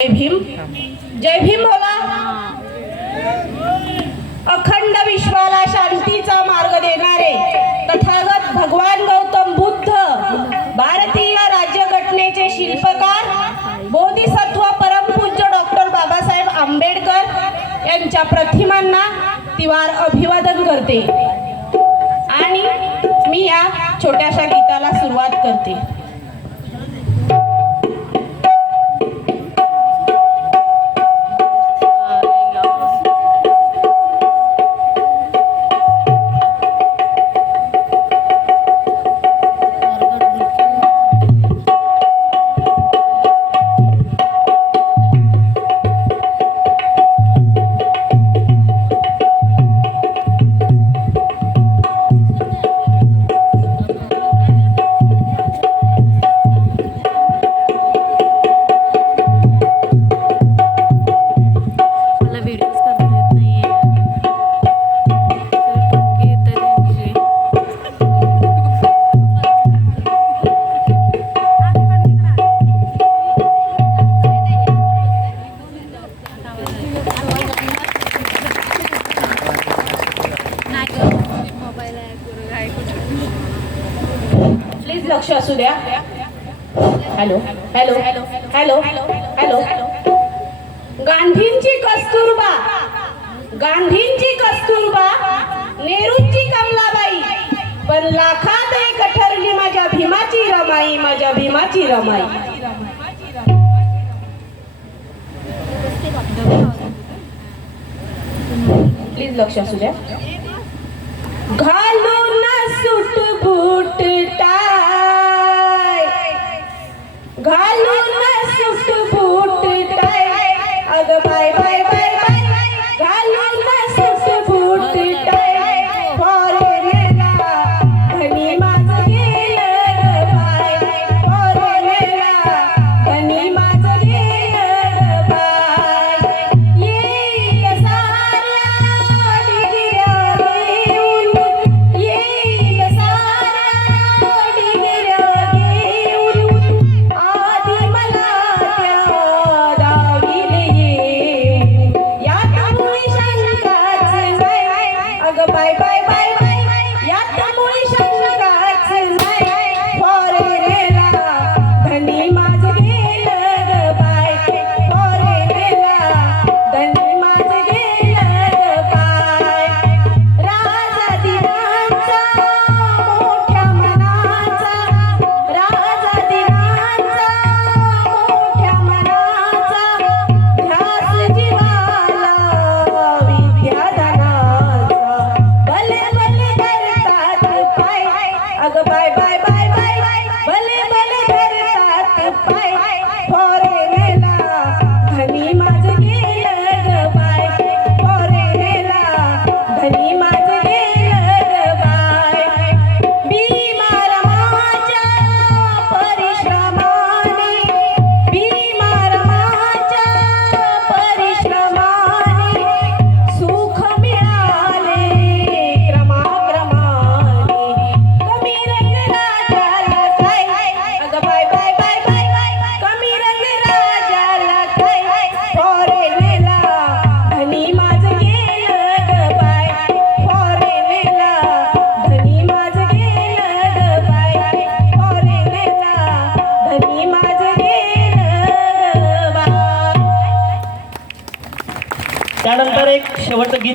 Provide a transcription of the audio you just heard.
जय भीम. जय भीम बोला. अखंड विश्वाला शांतीचा मार्ग देणारे तथागत भगवान गौतम बुद्ध भारतीय राज्यघटनेचे शिल्पकार बोधिसत्व परमपूज्य डॉक्टर बाबासाहेब आंबेडकर यांच्या प्रतिमांना तिवार अभिवादन करते. आणि मी या छोट्याशा गीताला सुरुवात करते. प्लीज लक्ष असू द्या. Hello hello hello hello. गांधींची कस्तुरबा गांधींची कस्तुरबा नेहरूंची कमलाबाई. पण लाखात एक ठरली माझ्या भीमाची रमाई माझ्या भीमाची रमाई. प्लीज लक्ष असू द्या. घालून सुट ese vuelto aquí.